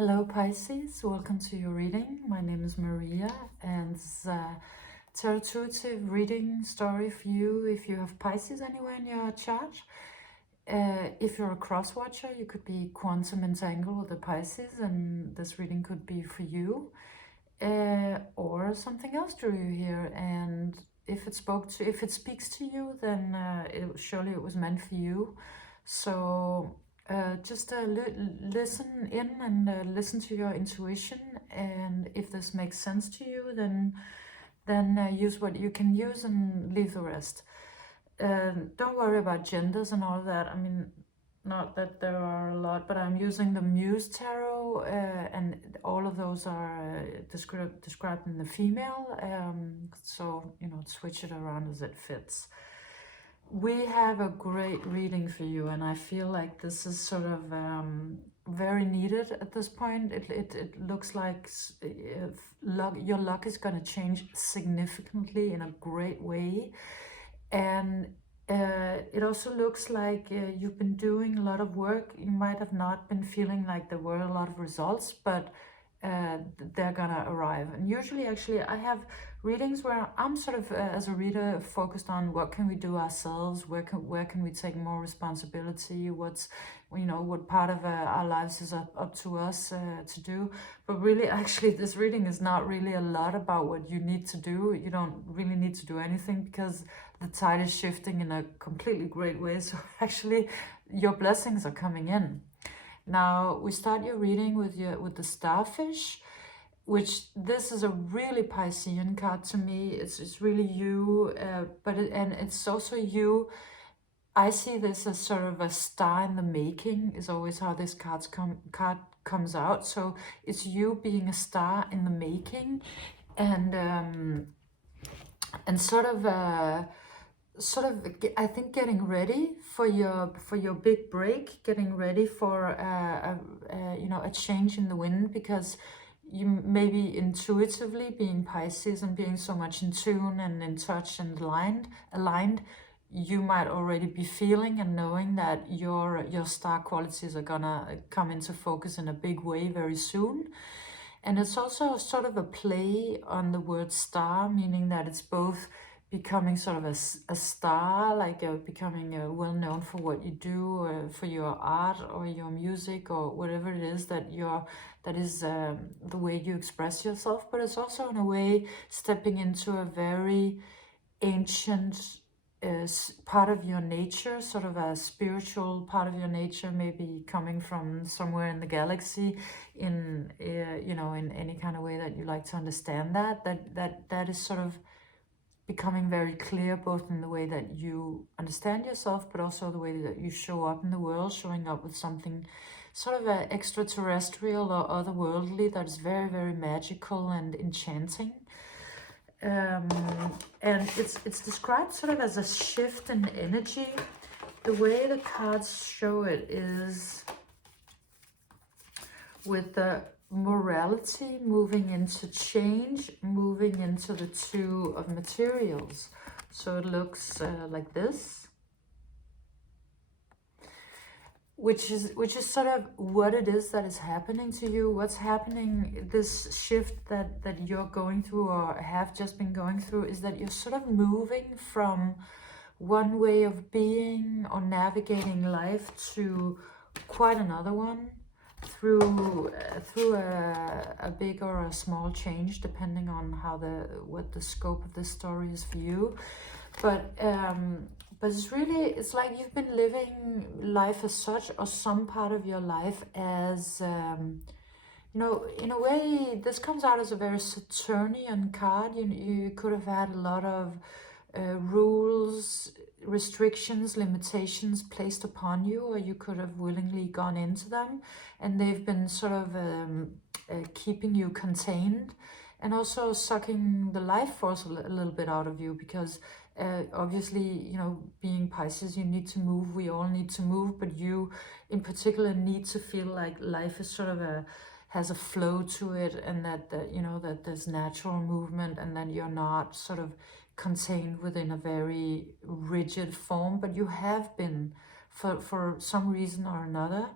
Hello Pisces, welcome to your reading. My name is Maria and it's a intuitive reading story for you if you have Pisces anywhere in your chart. If you're a cross watcher, you could be quantum entangled with the Pisces and this reading could be for you. Or something else drew you here, and if it speaks to you, then surely it was meant for you. So just listen in and listen to your intuition, and if this makes sense to you, then use what you can use and leave the rest. Don't worry about genders and all that. I mean, not that there are a lot, but I'm using the Muse tarot, and all of those are described in the female, so switch it around as it fits. We have a great reading for you, and I feel like this is sort of very needed at this point. It looks like your luck is going to change significantly in a great way, and it also looks like you've been doing a lot of work. You might have not been feeling like there were a lot of results, but they're gonna arrive. And usually, actually, I have readings where I'm sort of, as a reader, focused on what can we do ourselves, where can we take more responsibility, what part of our lives is up to us to do. But really, actually, this reading is not really a lot about what you need to do. You don't really need to do anything because the tide is shifting in a completely great way. So actually, your blessings are coming in. Now we start your reading with the starfish, which this is a really Piscean card to me. It's really you, and it's also you. I see this as sort of a star in the making. Is always how this card comes out. So it's you being a star in the making, and sort of I think getting ready for your big break, getting ready for a change in the wind, because you maybe intuitively, being Pisces and being so much in tune and in touch and aligned, you might already be feeling and knowing that your star qualities are gonna come into focus in a big way very soon. And it's also sort of a play on the word star, meaning that it's both becoming sort of a star, like becoming well known for what you do, for your art or your music or whatever it is that is the way you express yourself. But it's also in a way stepping into a very ancient part of your nature, sort of a spiritual part of your nature, maybe coming from somewhere in the galaxy, in in any kind of way that you like to understand that is sort of becoming very clear, both in the way that you understand yourself, but also the way that you show up in the world, showing up with something sort of extraterrestrial or otherworldly that is very, very magical and enchanting. And it's described sort of as a shift in energy. The way the cards show it is with the morality moving into change, moving into the two of materials. So it looks like this, which is sort of what it is that is happening to you, what's happening. This shift that you're going through or have just been going through is that you're sort of moving from one way of being or navigating life to quite another one, through a big or a small change, depending on what the scope of this story is for you. But it's like you've been living life as such, or some part of your life as in a way. This comes out as a very Saturnian card. You could have had a lot of rules, restrictions, limitations placed upon you, or you could have willingly gone into them, and they've been sort of keeping you contained, and also sucking the life force a little bit out of you, because obviously, being Pisces, you need to move. We all need to move, but you in particular need to feel like life is sort of has a flow to it, and that there's natural movement, and that you're not sort of contained within a very rigid form, but you have been for some reason or another.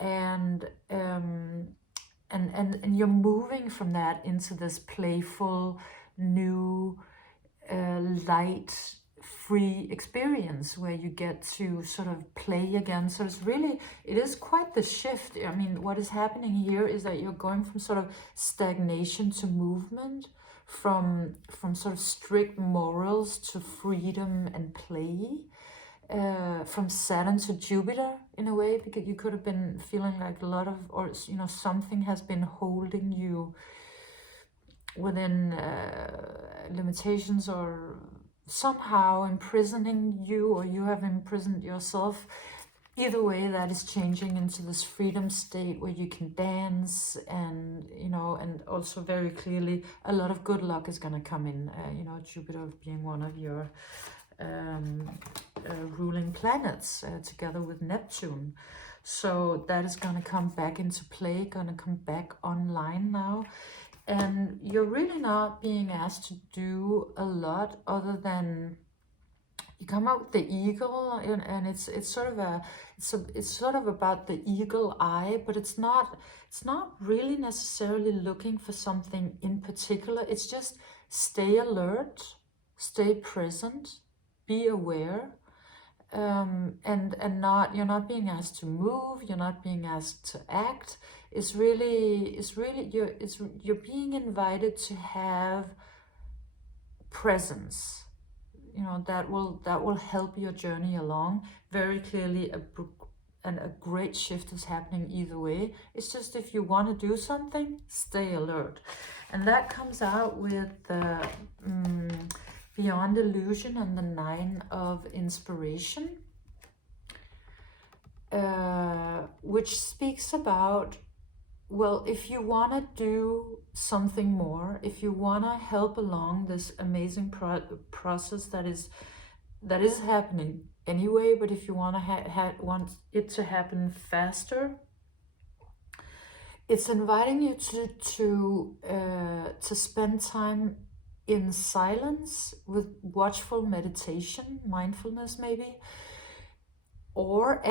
And and you're moving from that into this playful, new, light, free experience where you get to sort of play again. So it is quite the shift. I mean, what is happening here is that you're going from sort of stagnation to movement, from sort of strict morals to freedom and play, from Saturn to Jupiter in a way, because you could have been feeling like a lot of, or something has been holding you within limitations, or somehow imprisoning you, or you have imprisoned yourself. Either way, that is changing into this freedom state where you can dance, and and also very clearly a lot of good luck is going to come in, Jupiter being one of your ruling planets, together with Neptune. So that is going to come back into play, going to come back online now. And you're really not being asked to do a lot other than you come out with the eagle, and it's sort of about the eagle eye, but it's not really necessarily looking for something in particular. It's just stay alert, stay present, be aware, and you're not being asked to move, you're not being asked to act. It's really you're being invited to have presence, that will help your journey along. Very clearly a great shift is happening either way. It's just, if you want to do something, stay alert. And that comes out with the Beyond Illusion and the 9 of Inspiration, which speaks about, well, if you want to do something more, if you want to help along this amazing process that is happening anyway, but if you want to want it to happen faster, it's inviting you to spend time in silence with watchful meditation, mindfulness maybe, or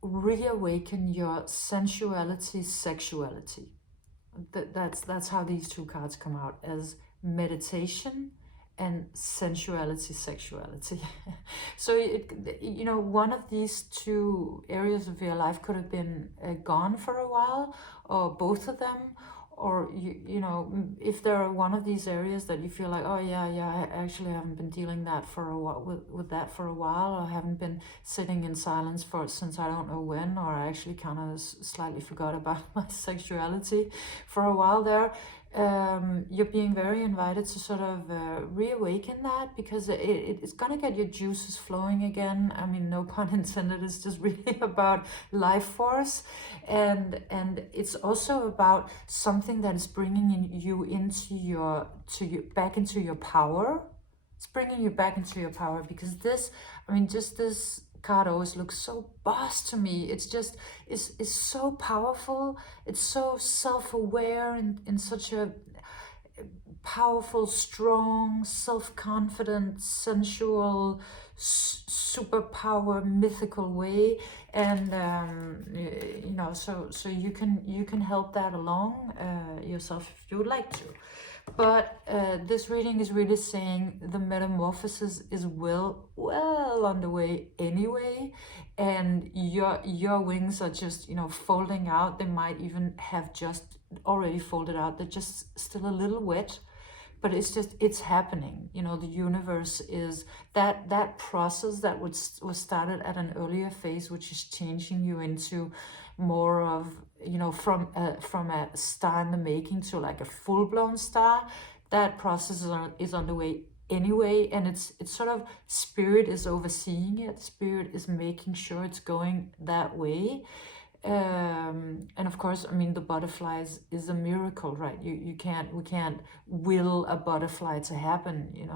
reawaken your sensuality, sexuality. That's how these two cards come out, as meditation and sensuality, sexuality. So one of these two areas of your life could have been gone for a while, or both of them. Or if there are one of these areas that you feel like, oh yeah, I actually haven't been dealing that for a while with that for a while, or haven't been sitting in silence since I don't know when, or I actually kind of slightly forgot about my sexuality for a while there. You're being very invited to sort of reawaken that, because it's going to get your juices flowing again. I mean, no pun intended. It's just really about life force, and it's also about something that is bringing you back into your power. It's bringing you back into your power, because this card always looks so boss to me. It's just it's so powerful. It's so self-aware, and in such a powerful, strong, self-confident, sensual, superpower, mythical way. And so you can help that along yourself if you would like to. But this reading is really saying the metamorphosis is well on the way anyway, and your wings are just folding out. They might even have just already folded out. They're just still a little wet, but it's happening. The universe is that process that was started at an earlier phase, which is changing you into more of from a star in the making to like a full-blown star. That process is underway anyway, and it's sort of spirit is overseeing it. Spirit is making sure it's going that way. And of course, the butterflies is a miracle, right? We can't will a butterfly to happen.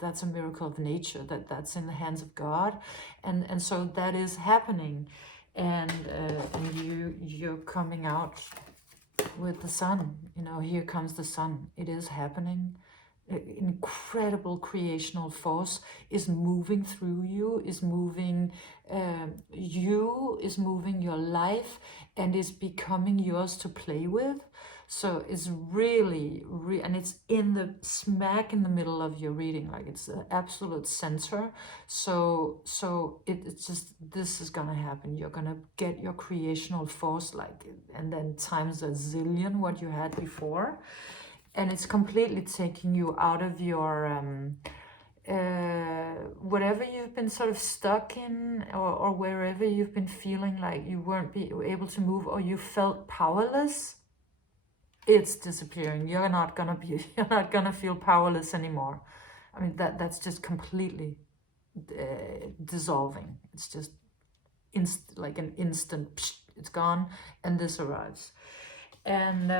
That's a miracle of nature. That's in the hands of God, and so that is happening, and you're coming out with the sun. Here comes the sun. It is happening. incredible creational force is moving through you, is moving is moving your life, and is becoming yours to play with. So it's really, and it's in the smack in the middle of your reading, like it's the absolute center. So it's just, this is gonna happen. You're gonna get your creational force, like, and then times a zillion what you had before. And it's completely taking you out of your whatever you've been sort of stuck in, or wherever you've been feeling like you weren't able to move, or you felt powerless. It's disappearing. You're not gonna feel powerless anymore. I mean, that's just completely dissolving. It's just like an instant, psh, it's gone, and this arrives. And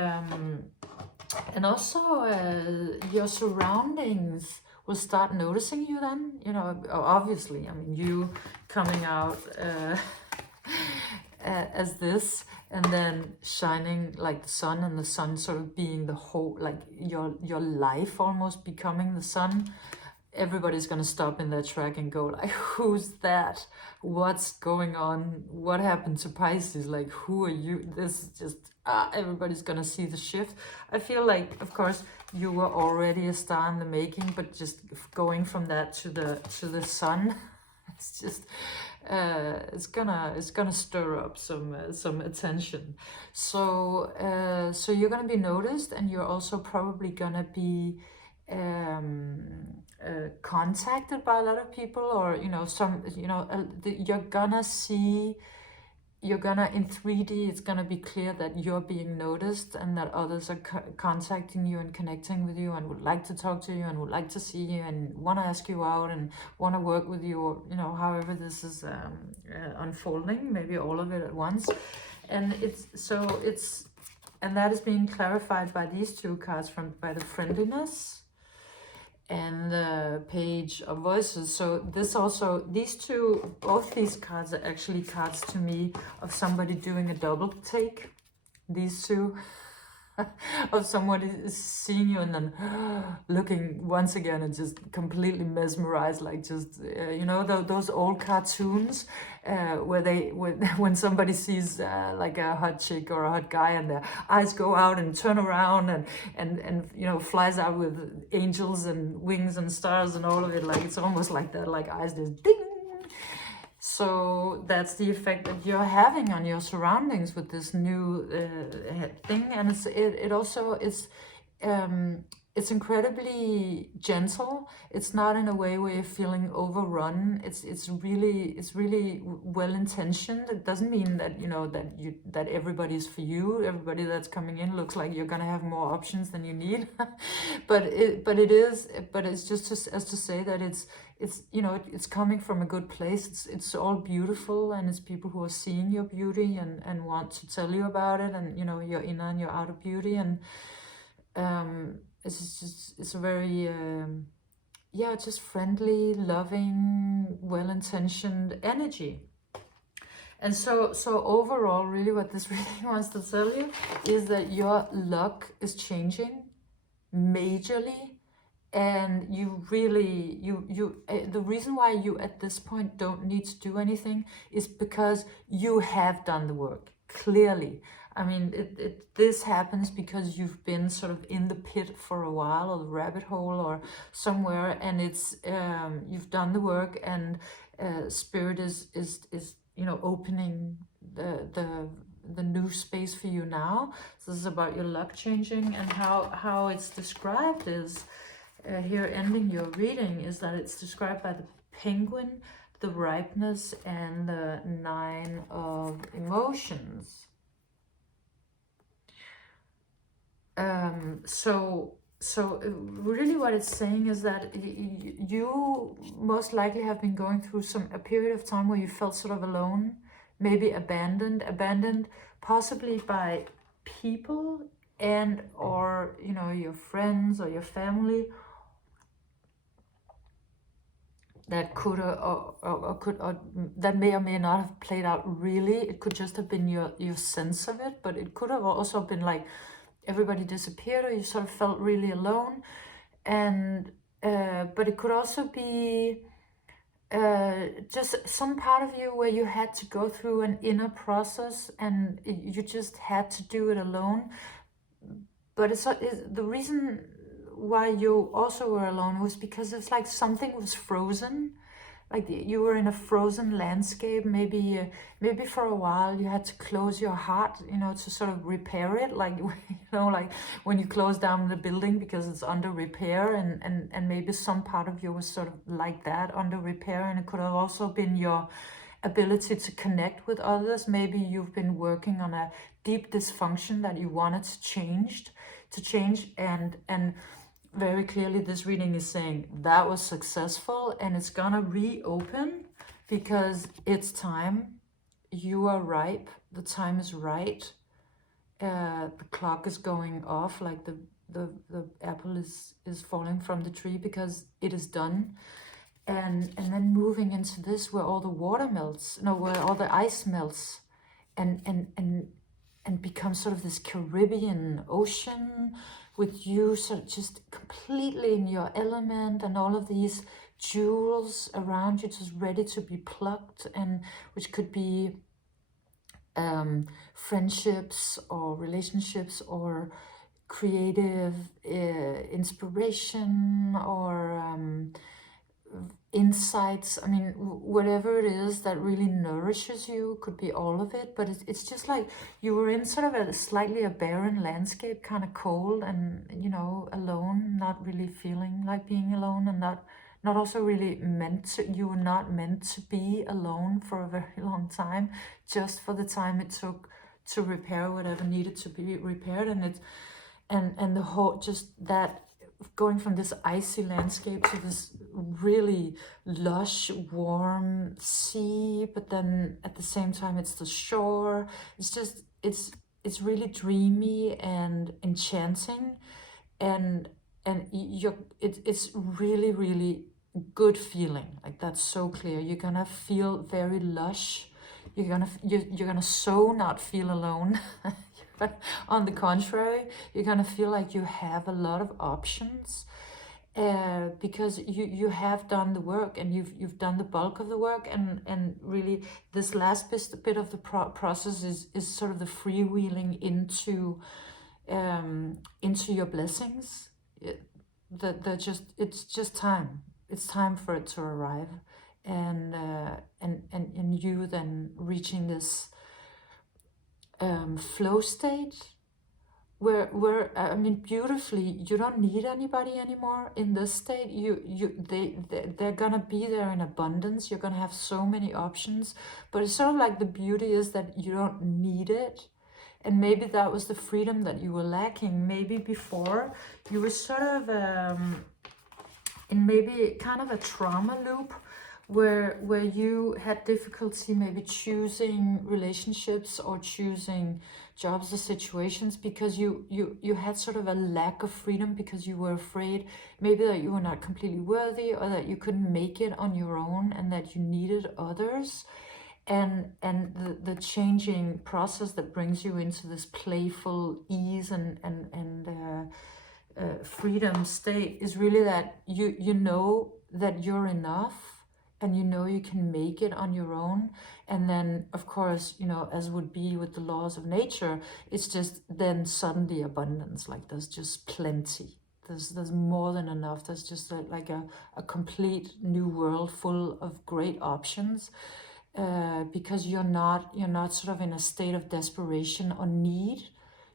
also your surroundings will start noticing you then, you know, obviously. I mean, you coming out as this, and then shining like the sun, and the sun sort of being the whole, like your life almost becoming the sun. Everybody's gonna stop in their track and go like, who's that? What's going on? What happened to Pisces? Like, who are you? This is just, everybody's gonna see the shift. I feel like, of course, you were already a star in the making, but just going from that to the sun, it's just, it's gonna stir up some attention. So you're gonna be noticed, and you're also probably gonna be contacted by a lot of people, or you know, you're gonna see, you're gonna, in 3D, it's gonna be clear that you're being noticed, and that others are contacting you and connecting with you, and would like to talk to you, and would like to see you, and want to ask you out, and want to work with you, or you know, however this is unfolding, maybe all of it at once. And and that is being clarified by these two cards, by the friendliness and the Page of Voices. So this also, both these cards are actually cards to me of somebody doing a double take. These two of somebody seeing you and then looking once again and just completely mesmerized, like just you know, those old cartoons where when somebody sees like a hot chick or a hot guy, and their eyes go out and turn around, and you know, flies out with angels and wings and stars and all of it, like it's almost like that, like eyes just ding. So that's the effect that you're having on your surroundings with this new thing, and it's incredibly gentle. It's not in a way where you're feeling overrun. It's really well intentioned. It doesn't mean that, you know, that everybody's for you. Everybody that's coming in looks like you're gonna have more options than you need. but it's just as to say that it's you know, it's coming from a good place. It's all beautiful, and it's people who are seeing your beauty and want to tell you about it, and you know, your inner and your outer beauty. And it's a very yeah, just friendly, loving, well-intentioned energy. And so overall, really what this reading wants to tell you is that your luck is changing majorly. And you really, the reason why you at this point don't need to do anything is because you have done the work, clearly. I mean, this happens because you've been sort of in the pit for a while, or the rabbit hole, or somewhere, and it's you've done the work, and Spirit is you know, opening the new space for you now. So this is about your luck changing, and how it's described is. Here ending your reading is that it's described by the penguin, the ripeness, and the 9 of emotions. So really what it's saying is that you most likely have been going through a period of time where you felt sort of alone, maybe abandoned possibly by people, and or you know, your friends or your family, that could that may or may not have played out really. It could just have been your sense of it, but it could have also been like everybody disappeared, or you sort of felt really alone. and but it could also be just some part of you where you had to go through an inner process and you just had to do it alone. But it's the reason why you also were alone was because it's like something was frozen, like you were in a frozen landscape. Maybe for a while you had to close your heart, to sort of repair it, like like when you close down the building because it's under repair, and maybe some part of you was sort of like that, under repair. And it could have also been your ability to connect with others. Maybe you've been working on a deep dysfunction that you wanted to change, and very clearly this reading is saying that was successful and it's gonna reopen because it's time. You are ripe, the time is right. The clock is going off, like the apple is falling from the tree because it is done. And then moving into this where all the water melts, no, where all the ice melts, and becomes sort of this Caribbean ocean with you sort of just completely in your element, and all of these jewels around you just ready to be plucked, and which could be friendships or relationships or creative inspiration or insights. I mean, whatever it is that really nourishes you, could be all of it, but it's just like you were in sort of a slightly a barren landscape, kind of cold and, alone, not really feeling like being alone, and not also really you were not meant to be alone for a very long time, just for the time it took to repair whatever needed to be repaired. And the whole, just that, going from this icy landscape to this really lush, warm sea, but then at the same time it's the shore. It's just, it's really dreamy and enchanting, and it's really, really good feeling. Like, that's so clear. You're gonna feel very lush. You're gonna so not feel alone. But on the contrary, you're gonna feel like you have a lot of options, because you have done the work, and you've done the bulk of the work, and really this last bit of the process is sort of the freewheeling into your blessings. It's just time. It's time for it to arrive, and you then reaching this flow state where I mean, beautifully, you don't need anybody anymore in this state. They're gonna be there in abundance. You're gonna have so many options, but it's sort of like the beauty is that you don't need it. And maybe that was the freedom that you were lacking. Maybe before you were sort of in maybe kind of a trauma loop, where you had difficulty maybe choosing relationships or choosing jobs or situations because you had sort of a lack of freedom, because you were afraid maybe that you were not completely worthy, or that you couldn't make it on your own, and that you needed others. And the changing process that brings you into this playful ease and freedom state is really that you know that you're enough, and you can make it on your own. And then, of course, as would be with the laws of nature, it's just then suddenly abundance. Like, there's just plenty. There's more than enough. There's just like a complete new world full of great options, because you're not sort of in a state of desperation or need.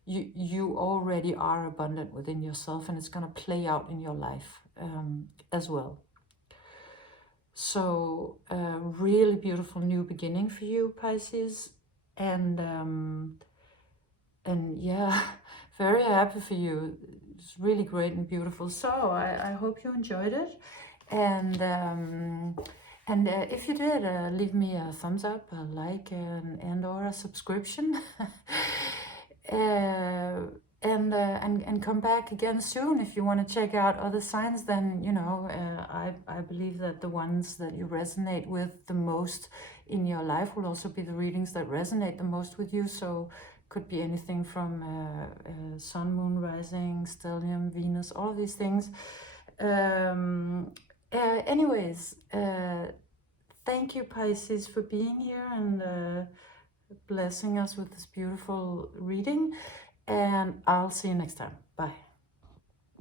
You already are abundant within yourself, and it's going to play out in your life as well. So really beautiful new beginning for you, Pisces, and yeah, very happy for you. It's really great and beautiful. So I hope you enjoyed it, and if you did, leave me a thumbs up, a like, and or a subscription. And come back again soon if you want to check out other signs. Then I believe that the ones that you resonate with the most in your life will also be the readings that resonate the most with you. So could be anything from sun, moon, rising, stellium, Venus, all of these things. Anyways, thank you, Pisces, for being here and blessing us with this beautiful reading. And I'll see you next time. Bye.